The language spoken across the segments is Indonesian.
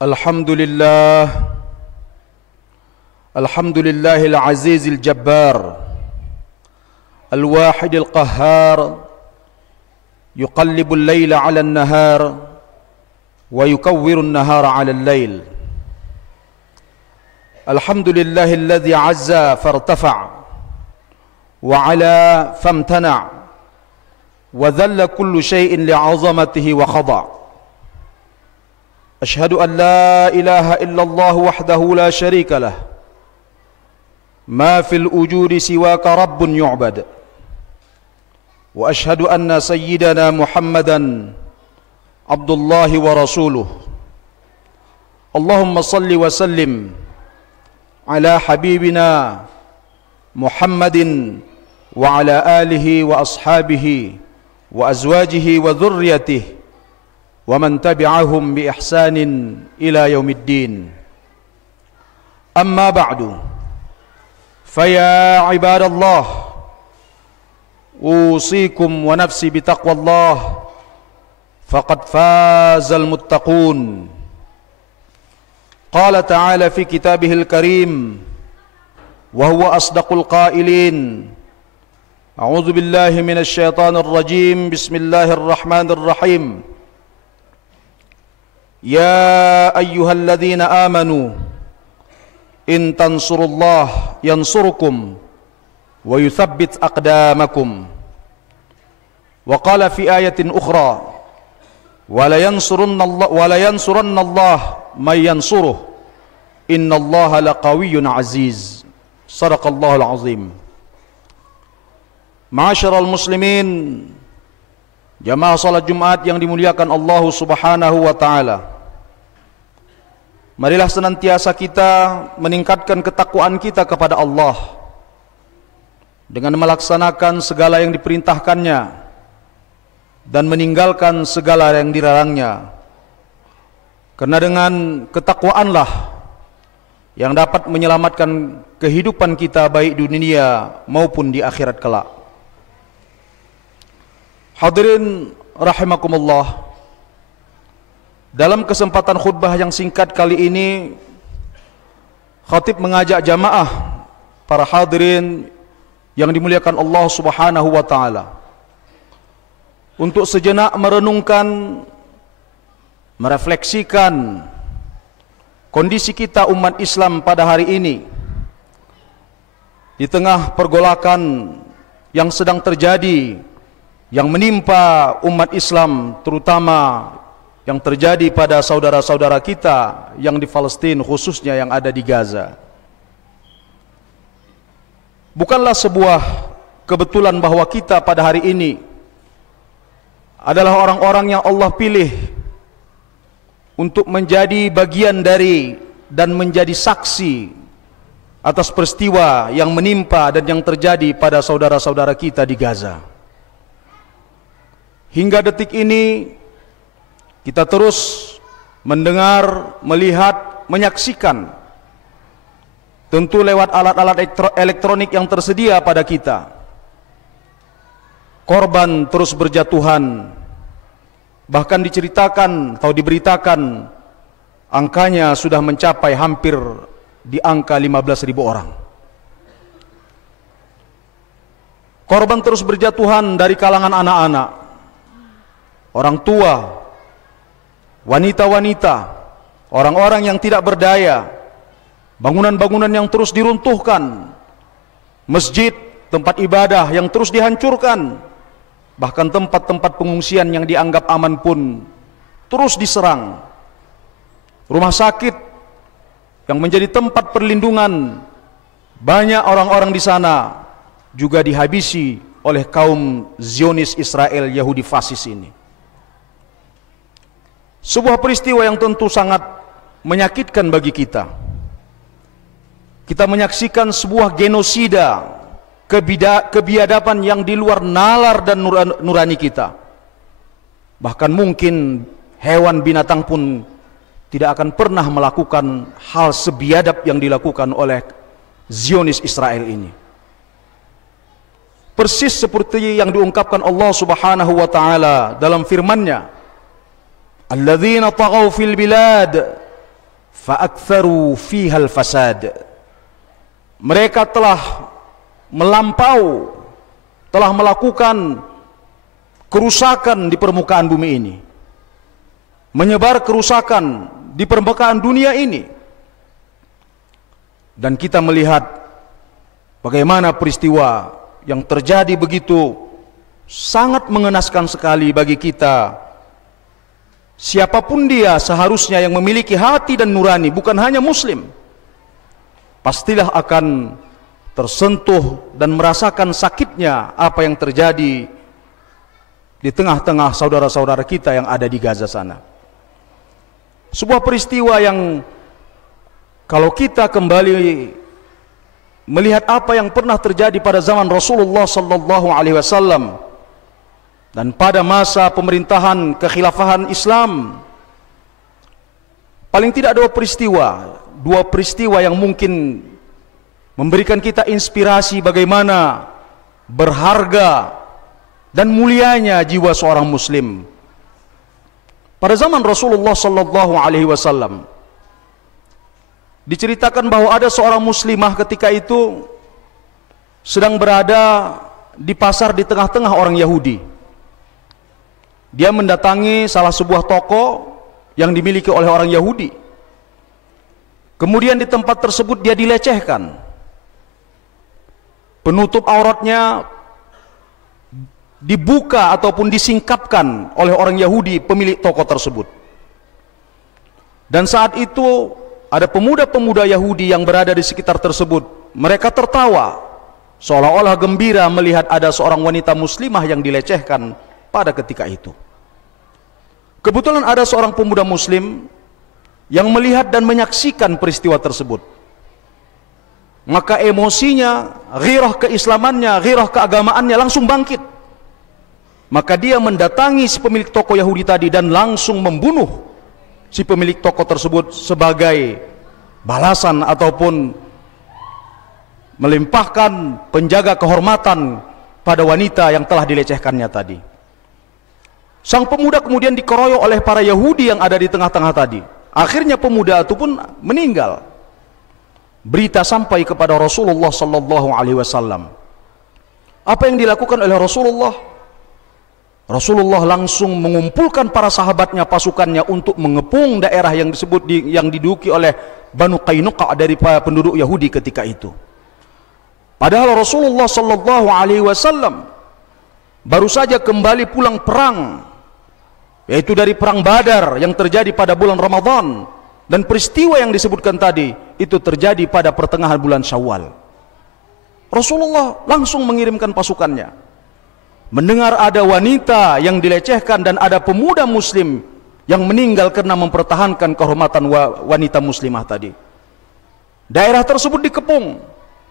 الحمد لله العزيز الجبار الواحد القهار يقلب الليل على النهار ويكور النهار على الليل. الحمد لله الذي عز فارتفع وعلا فامتنع وذل كل شيء لعظمته وخضع. أشهد أن لا إله إلا الله وحده لا شريك له ما في الوجود سواك رب يعبد. وأشهد أن سيدنا محمدا عبد الله ورسوله. اللهم صل وسلم على حبيبنا محمد وعلى آله وأصحابه وأزواجه وذريته ومن تبعهم بإحسان إلى يوم الدين. أما بعد، فيا عباد الله، أوصيكم ونفسي بتقوى الله فقد فاز المتقون. قال تعالى في كتابه الكريم وهو أصدق القائلين: أعوذ بالله من الشيطان الرجيم، بسم الله الرحمن الرحيم. يا أيها الذين آمنوا إن تنصروا الله ينصركم ويثبت أقدامكم. وقال في آية أخرى: ولينصرن الله من ينصره إن الله لقوي عزيز. صدق الله العظيم. Ma'asyiral muslimin, jamaah salat Jumat yang dimuliakan Allah Subhanahu wa taala. Marilah senantiasa kita meningkatkan ketakwaan kita kepada Allah dengan melaksanakan segala yang diperintahkannya dan meninggalkan segala yang dilarangnya. Karena dengan ketakwaanlah yang dapat menyelamatkan kehidupan kita baik di dunia maupun di akhirat kelak. Hadirin rahimakumullah, dalam kesempatan khutbah yang singkat kali ini, khatib mengajak jamaah para hadirin yang dimuliakan Allah Subhanahu wa taala untuk sejenak merenungkan, merefleksikan kondisi kita umat Islam pada hari ini di tengah pergolakan yang sedang terjadi, yang menimpa umat Islam, terutama yang terjadi pada saudara-saudara kita yang di Palestina, khususnya yang ada di Gaza. Bukanlah sebuah kebetulan bahwa kita pada hari ini adalah orang-orang yang Allah pilih untuk menjadi bagian dari dan menjadi saksi atas peristiwa yang menimpa dan yang terjadi pada saudara-saudara kita di Gaza. Hingga detik ini kita terus mendengar, melihat, menyaksikan, tentu lewat alat-alat elektronik yang tersedia pada kita, korban terus berjatuhan. Bahkan diceritakan atau diberitakan angkanya sudah mencapai hampir di angka 15.000 orang. Korban terus berjatuhan dari kalangan anak-anak, orang tua, wanita-wanita, orang-orang yang tidak berdaya, bangunan-bangunan yang terus diruntuhkan, masjid, tempat ibadah yang terus dihancurkan, bahkan tempat-tempat pengungsian yang dianggap aman pun terus diserang. Rumah sakit yang menjadi tempat perlindungan banyak orang-orang di sana juga dihabisi oleh kaum Zionis Israel Yahudi fasis ini. Sebuah peristiwa yang tentu sangat menyakitkan bagi kita. Kita menyaksikan sebuah genosida, kebiadaban yang di luar nalar dan nurani kita. Bahkan mungkin hewan binatang pun tidak akan pernah melakukan hal sebiadab yang dilakukan oleh Zionis Israel ini. Persis seperti yang diungkapkan Allah Subhanahu wa taala dalam firman-Nya, alladzina taghaw fil bilad fa'aktsaru fihal fasad. Mereka telah melampau, telah melakukan kerusakan di permukaan bumi ini, menyebar kerusakan di permukaan dunia ini. Dan kita melihat bagaimana peristiwa yang terjadi begitu sangat mengenaskan sekali bagi kita. Siapapun dia seharusnya yang memiliki hati dan nurani, bukan hanya muslim, pastilah akan tersentuh dan merasakan sakitnya apa yang terjadi di tengah-tengah saudara-saudara kita yang ada di Gaza sana. Sebuah peristiwa yang kalau kita kembali melihat apa yang pernah terjadi pada zaman Rasulullah sallallahu alaihi wasallam dan pada masa pemerintahan kekhilafahan Islam, paling tidak dua peristiwa yang mungkin memberikan kita inspirasi bagaimana berharga dan mulianya jiwa seorang muslim. Pada zaman Rasulullah sallallahu alaihi wasallam diceritakan bahwa ada seorang muslimah ketika itu sedang berada di pasar di tengah-tengah orang Yahudi. Dia mendatangi salah sebuah toko yang dimiliki oleh orang Yahudi. Kemudian di tempat tersebut dia dilecehkan. Penutup auratnya dibuka ataupun disingkapkan oleh orang Yahudi pemilik toko tersebut. Dan saat itu ada pemuda-pemuda Yahudi yang berada di sekitar tersebut. Mereka tertawa seolah-olah gembira melihat ada seorang wanita muslimah yang dilecehkan pada ketika itu. Kebetulan ada seorang pemuda muslim yang melihat dan menyaksikan peristiwa tersebut. Maka emosinya, ghirah keislamannya, ghirah keagamaannya langsung bangkit. Maka dia mendatangi si pemilik toko Yahudi tadi dan langsung membunuh si pemilik toko tersebut sebagai balasan ataupun melimpahkan penjaga kehormatan pada wanita yang telah dilecehkannya tadi. Sang pemuda kemudian dikeroyok oleh para Yahudi yang ada di tengah-tengah tadi. Akhirnya pemuda itu pun meninggal. Berita sampai kepada Rasulullah sallallahu alaihi wasallam. Apa yang dilakukan oleh Rasulullah? Rasulullah langsung mengumpulkan para sahabatnya, pasukannya untuk mengepung daerah yang yang diduduki oleh Banu Qainuqa dari penduduk Yahudi ketika itu. Padahal Rasulullah sallallahu alaihi wasallam baru saja kembali pulang perang, yaitu dari perang Badar yang terjadi pada bulan Ramadan, dan peristiwa yang disebutkan tadi itu terjadi pada pertengahan bulan Syawal. Rasulullah langsung mengirimkan pasukannya. Mendengar ada wanita yang dilecehkan dan ada pemuda muslim yang meninggal karena mempertahankan kehormatan wanita muslimah tadi. Daerah tersebut dikepung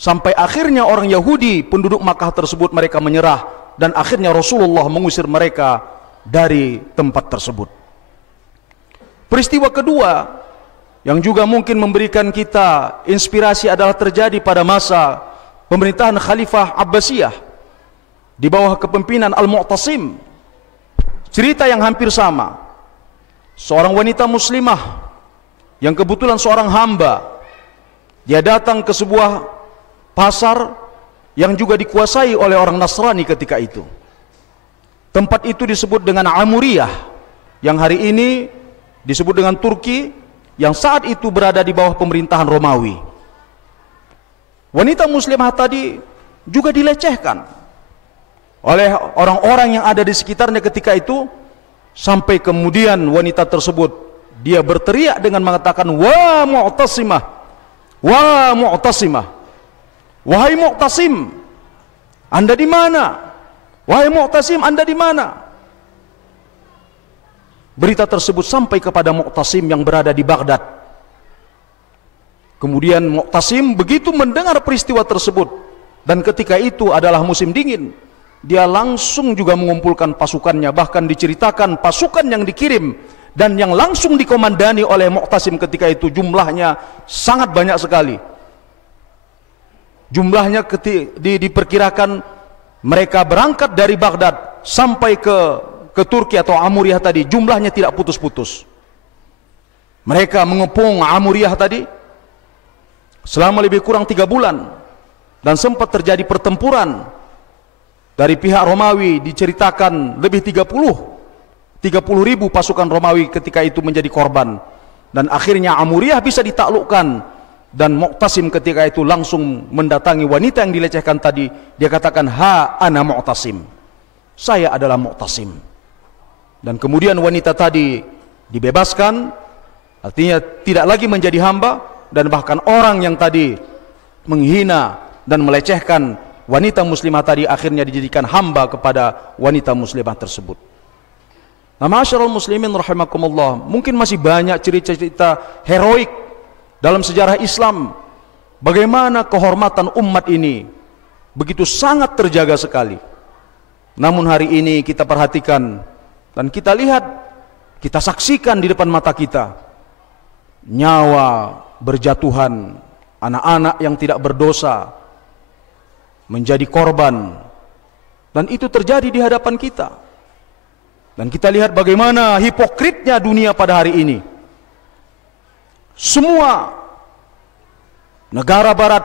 sampai akhirnya orang Yahudi penduduk Makkah tersebut mereka menyerah, dan akhirnya Rasulullah mengusir mereka dari tempat tersebut. Peristiwa kedua yang juga mungkin memberikan kita inspirasi adalah terjadi pada masa pemerintahan Khalifah Abbasiyah di bawah kepemimpinan Al-Mu'tasim. Cerita yang hampir sama. Seorang wanita muslimah yang kebetulan seorang hamba, dia datang ke sebuah pasar yang juga dikuasai oleh orang Nasrani ketika itu. Tempat itu disebut dengan Amuriyah, yang hari ini disebut dengan Turki, yang saat itu berada di bawah pemerintahan Romawi. Wanita muslimah tadi juga dilecehkan oleh orang-orang yang ada di sekitarnya ketika itu, sampai kemudian wanita tersebut dia berteriak dengan mengatakan, "Wa Mu'tasimah, wa Mu'tasimah, wahai Mu'tasim, Anda di mana? Wahai Mu'tasim, Anda di mana?" Berita tersebut sampai kepada Mu'tasim yang berada di Baghdad. Kemudian Mu'tasim begitu mendengar peristiwa tersebut, dan ketika itu adalah musim dingin, dia langsung juga mengumpulkan pasukannya. Bahkan diceritakan pasukan yang dikirim dan yang langsung dikomandani oleh Mu'tasim ketika itu jumlahnya sangat banyak sekali. Jumlahnya diperkirakan mereka berangkat dari Baghdad sampai ke Turki atau Amuriyah tadi, jumlahnya tidak putus-putus. Mereka mengepung Amuriyah tadi selama lebih kurang 3 bulan, dan sempat terjadi pertempuran. Dari pihak Romawi diceritakan lebih 30.000 pasukan Romawi ketika itu menjadi korban, dan akhirnya Amuriyah bisa ditaklukkan. Dan Mu'tasim ketika itu langsung mendatangi wanita yang dilecehkan tadi. Dia katakan, ha ana Mu'tasim, saya adalah Mu'tasim. Dan kemudian wanita tadi dibebaskan, artinya tidak lagi menjadi hamba. Dan bahkan orang yang tadi menghina dan melecehkan wanita muslimah tadi akhirnya dijadikan hamba kepada wanita muslimah tersebut. Nah, ma'asyiral muslimin rahimakumullah, mungkin masih banyak cerita-cerita heroik dalam sejarah Islam, bagaimana kehormatan umat ini begitu sangat terjaga sekali. Namun hari ini kita perhatikan dan kita lihat, kita saksikan di depan mata kita, nyawa berjatuhan, anak-anak yang tidak berdosa menjadi korban, dan itu terjadi di hadapan kita. Dan kita lihat bagaimana hipokritnya dunia pada hari ini. Semua negara barat,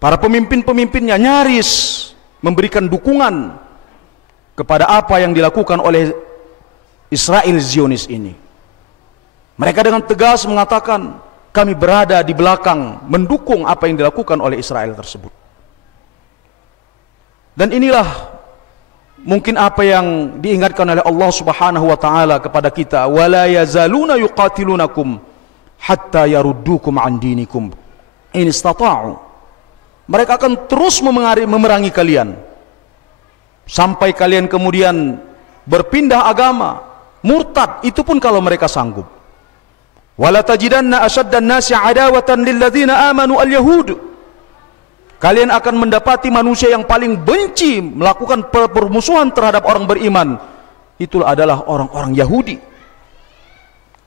para pemimpin-pemimpinnya nyaris memberikan dukungan kepada apa yang dilakukan oleh Israel Zionis ini. Mereka dengan tegas mengatakan, kami berada di belakang mendukung apa yang dilakukan oleh Israel tersebut. Dan inilah mungkin apa yang diingatkan oleh Allah Subhanahu wa taala kepada kita, wala yazaluna yuqatilunakum hatta yaruddukum an dinikum in istata'u. Mereka akan terus memerangi kalian sampai kalian kemudian berpindah agama, murtad, itu pun kalau mereka sanggup. Wala tajidanna ashaddan nasi adawatan lil ladzina amanu al yahud. Kalian akan mendapati manusia yang paling benci melakukan permusuhan terhadap orang beriman, itulah adalah orang-orang Yahudi.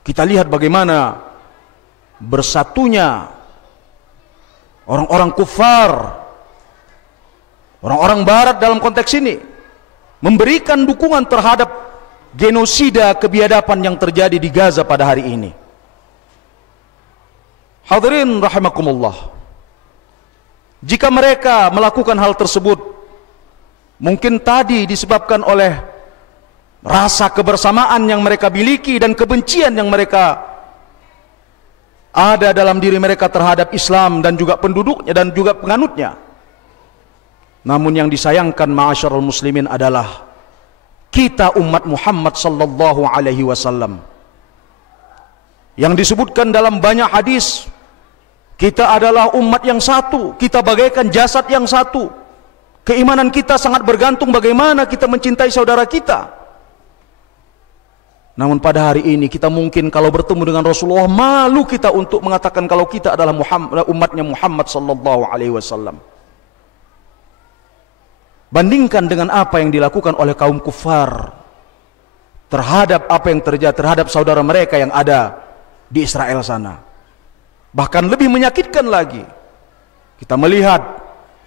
Kita lihat bagaimana bersatunya orang-orang kufar, orang-orang barat dalam konteks ini, memberikan dukungan terhadap genosida kebiadaban yang terjadi di Gaza pada hari ini. Hadirin rahimakumullah, jika mereka melakukan hal tersebut, mungkin tadi disebabkan oleh rasa kebersamaan yang mereka miliki dan kebencian yang mereka ada dalam diri mereka terhadap Islam dan juga penduduknya dan juga penganutnya. Namun yang disayangkan ma'asyiral muslimin adalah kita umat Muhammad sallallahu alaihi wasallam yang disebutkan dalam banyak hadis, kita adalah umat yang satu, kita bagaikan jasad yang satu. Keimanan kita sangat bergantung bagaimana kita mencintai saudara kita. Namun pada hari ini kita mungkin kalau bertemu dengan Rasulullah, malu kita untuk mengatakan kalau kita adalah umatnya Muhammad sallallahu alaihi wasallam. Bandingkan dengan apa yang dilakukan oleh kaum kufar terhadap apa yang terjadi terhadap saudara mereka yang ada di Israel sana. Bahkan lebih menyakitkan lagi, kita melihat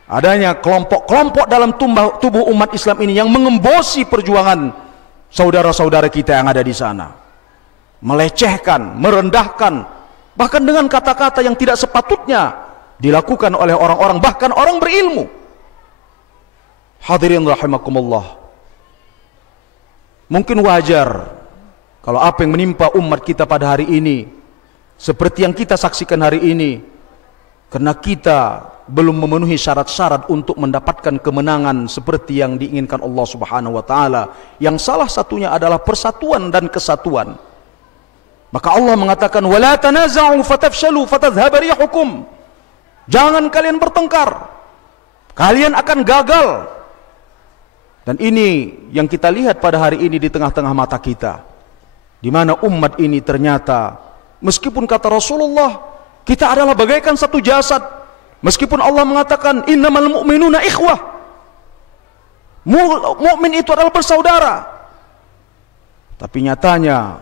adanya kelompok-kelompok dalam tubuh umat Islam ini yang mengembosi perjuangan saudara-saudara kita yang ada di sana, melecehkan, merendahkan, bahkan dengan kata-kata yang tidak sepatutnya dilakukan oleh orang-orang, bahkan orang berilmu. Hadirin rahimakumullah, mungkin wajar kalau apa yang menimpa umat kita pada hari ini seperti yang kita saksikan hari ini, karena kita belum memenuhi syarat-syarat untuk mendapatkan kemenangan seperti yang diinginkan Allah Subhanahu wa taala, yang salah satunya adalah persatuan dan kesatuan. Maka Allah mengatakan, wala tanaza'u fatafshalu fatadhhaba rihukum. Jangan kalian bertengkar, kalian akan gagal. Dan ini yang kita lihat pada hari ini di tengah-tengah mata kita, di mana umat ini ternyata, meskipun kata Rasulullah, kita adalah bagaikan satu jasad. Meskipun Allah mengatakan, innamal mu'minuna ikhwah, mukmin itu adalah bersaudara, tapi nyatanya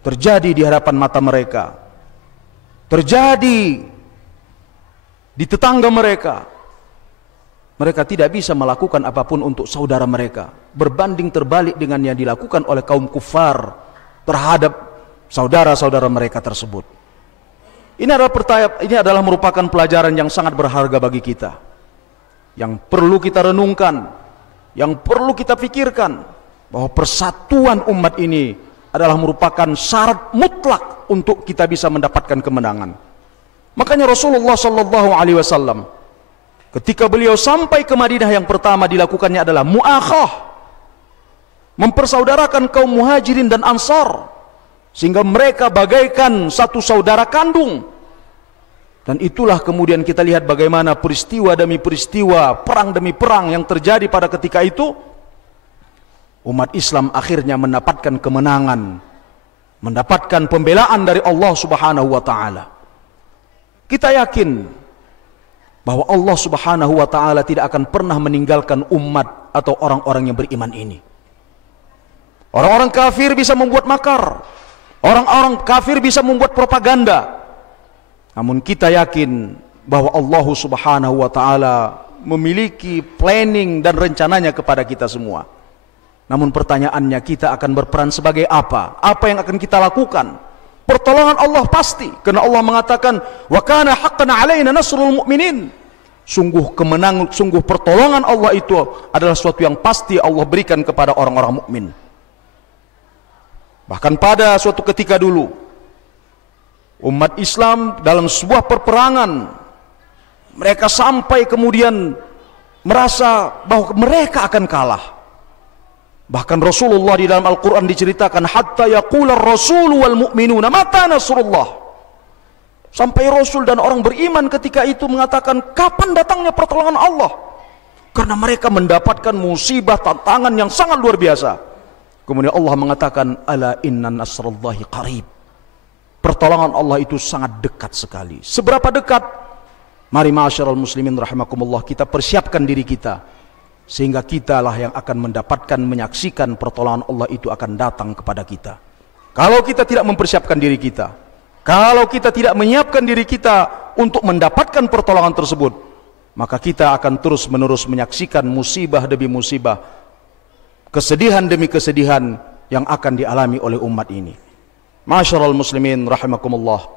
terjadi di hadapan mata mereka, terjadi di tetangga mereka. Mereka tidak bisa melakukan apapun untuk saudara mereka, berbanding terbalik dengan yang dilakukan oleh kaum kufar terhadap saudara-saudara mereka tersebut. Ini adalah merupakan pelajaran yang sangat berharga bagi kita, yang perlu kita renungkan, yang perlu kita pikirkan, bahwa persatuan umat ini adalah merupakan syarat mutlak untuk kita bisa mendapatkan kemenangan. Makanya Rasulullah sallallahu alaihi wasallam ketika beliau sampai ke Madinah, yang pertama dilakukannya adalah muakhah, mempersaudarakan kaum Muhajirin dan Ansar, sehingga mereka bagaikan satu saudara kandung. Dan itulah kemudian kita lihat bagaimana peristiwa demi peristiwa, perang demi perang yang terjadi pada ketika itu. Umat Islam akhirnya mendapatkan kemenangan, mendapatkan pembelaan dari Allah Subhanahu wa taala. Kita yakin bahwa Allah Subhanahu wa taala tidak akan pernah meninggalkan umat atau orang-orang yang beriman ini. Orang-orang kafir bisa membuat makar, orang-orang kafir bisa membuat propaganda, namun kita yakin bahwa Allah Subhanahu wa taala memiliki planning dan rencananya kepada kita semua. Namun pertanyaannya, kita akan berperan sebagai apa? Apa yang akan kita lakukan? Pertolongan Allah pasti, karena Allah mengatakan, wa kana haqqan 'alaina nasrul mu'minin. Sungguh kemenangan, sungguh pertolongan Allah itu adalah sesuatu yang pasti Allah berikan kepada orang-orang mukmin. Bahkan pada suatu ketika dulu, umat Islam dalam sebuah perperangan, mereka sampai kemudian merasa bahwa mereka akan kalah. Bahkan Rasulullah di dalam Al-Quran diceritakan, hatta yaqula ar-rasulu wal mu'minuna mata nasrullah. Sampai Rasul dan orang beriman ketika itu mengatakan, kapan datangnya pertolongan Allah? Karena mereka mendapatkan musibah, tantangan yang sangat luar biasa. Kemudian Allah mengatakan, ala inna nasrullahi qarib. Pertolongan Allah itu sangat dekat sekali. Seberapa dekat? Mari ma'asyiral muslimin rahimakumullah, kita persiapkan diri kita, sehingga kitalah yang akan mendapatkan, menyaksikan pertolongan Allah itu akan datang kepada kita. Kalau kita tidak mempersiapkan diri kita, kalau kita tidak menyiapkan diri kita untuk mendapatkan pertolongan tersebut, maka kita akan terus menerus menyaksikan musibah demi musibah, kesedihan demi kesedihan yang akan dialami oleh umat ini. Ma'asyiral muslimin rahimakumullah,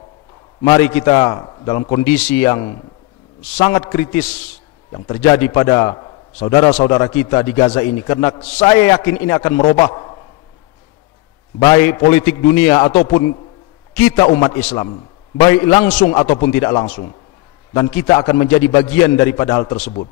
mari kita dalam kondisi yang sangat kritis yang terjadi pada saudara-saudara kita di Gaza ini, karena saya yakin ini akan merubah baik politik dunia ataupun kita umat Islam, baik langsung ataupun tidak langsung, dan kita akan menjadi bagian daripada hal tersebut.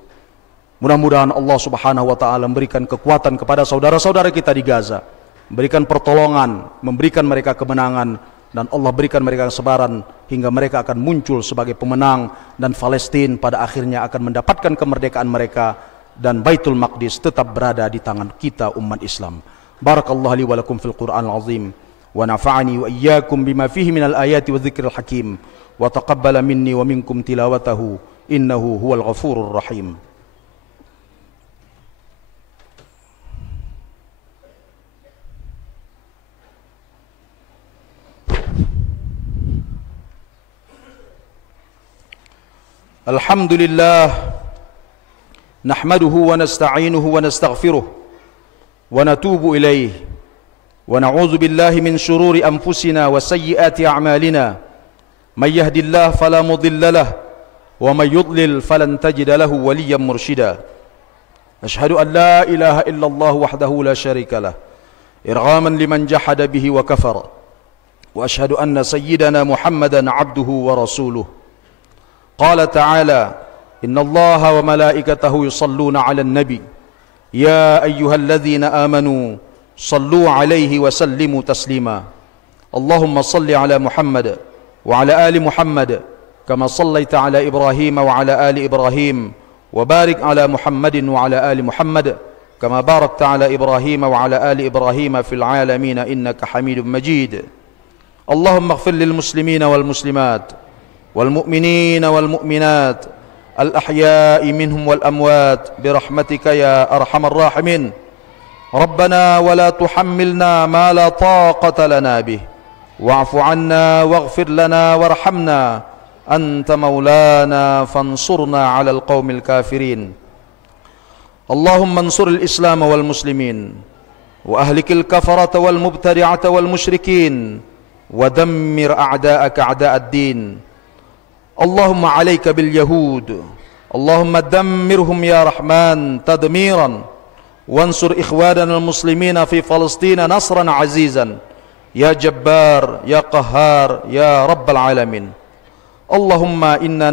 Mudah-mudahan Allah Subhanahu wa taala memberikan kekuatan kepada saudara-saudara kita di Gaza, memberikan pertolongan, memberikan mereka kemenangan, dan Allah berikan mereka kesabaran hingga mereka akan muncul sebagai pemenang, dan Palestina pada akhirnya akan mendapatkan kemerdekaan mereka, dan Baitul Maqdis tetap berada di tangan kita umat Islam. Barakallahu li wa lakum fil Qur'anil azim, wa nafa'ani wa iyyakum bima fihi minal ayati wa dzikril hakim, wa taqabbala minni wa minkum tilawatahu innahu huwal ghafurur rahim. Alhamdulillah, nahmaduhu wa nasta'inuhu wa nastaghfiruh wa natubu ilayh wa na'udzu billahi min shururi anfusina wa sayyiati a'malina, may yahdihillahu fala mudilla lahu wa may yudlil falan tajida lahu waliyyan murshida. Ashhadu an la ilaha illallah wahdahu la syarika lah irghaman liman jahada bihi wa kafara, wa ashhadu anna sayyidana Muhammadan 'abduhu wa rasuluh. Qala ta'ala, inna allaha wa malaikatahu yusalluna 'alan nabi ya ayyuhalladzina amanu sallu 'alaihi wa sallimu taslima. Allahumma salli 'ala Muhammad wa 'ala ali Muhammad kama sallaita 'ala Ibrahim wa 'ala ali Ibrahim, wa barik 'ala Muhammadin wa 'ala ali Muhammad kama barakta 'ala Ibrahim wa 'ala ali Ibrahim fil 'alamin innaka Hamidum Majid. Allahumma ighfir lil muslimina wal muslimat wal mu'minina wal mu'minat الأحياء منهم والأموات برحمتك يا أرحم الراحمين. ربنا ولا تحملنا ما لا طاقة لنا به واعف عنا واغفر لنا وارحمنا أنت مولانا فانصرنا على القوم الكافرين. اللهم انصر الإسلام والمسلمين وأهلك الكفرة والمبتدعة والمشركين ودمر أعداءك أعداء الدين. اللهم عليك باليهود، اللهم دمرهم يا رحمن تدميرا، وانصر إخواننا المسلمين في فلسطين نصرا عزيزا يا جبار يا قهار يا رب العالمين. اللهم إنا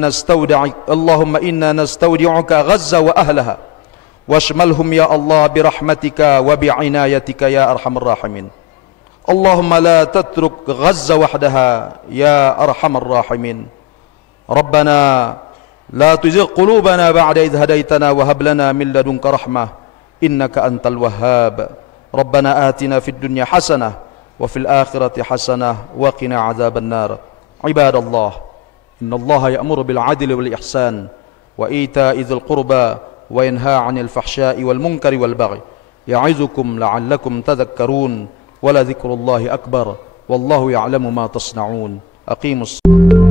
نستودعك غزة وأهلها، واشملهم يا الله برحمتك وبعنايتك يا أرحم الراحمين. اللهم لا تترك غزة وحدها يا أرحم الراحمين. ربنا لا تزغ قلوبنا بعد إذ هديتنا وهب لنا من لدنك رحمة إنك أنت الوهاب. ربنا آتنا في الدنيا حسنة وفي الآخرة حسنة وقنا عذاب النار. عباد الله، إن الله يأمر بالعدل والإحسان وإيتاء ذي القربى وينهى عن الفحشاء والمنكر والبغي يعظكم لعلكم تذكرون. ولذكر الله أكبر والله يعلم ما تصنعون. أقيموا الصلاة.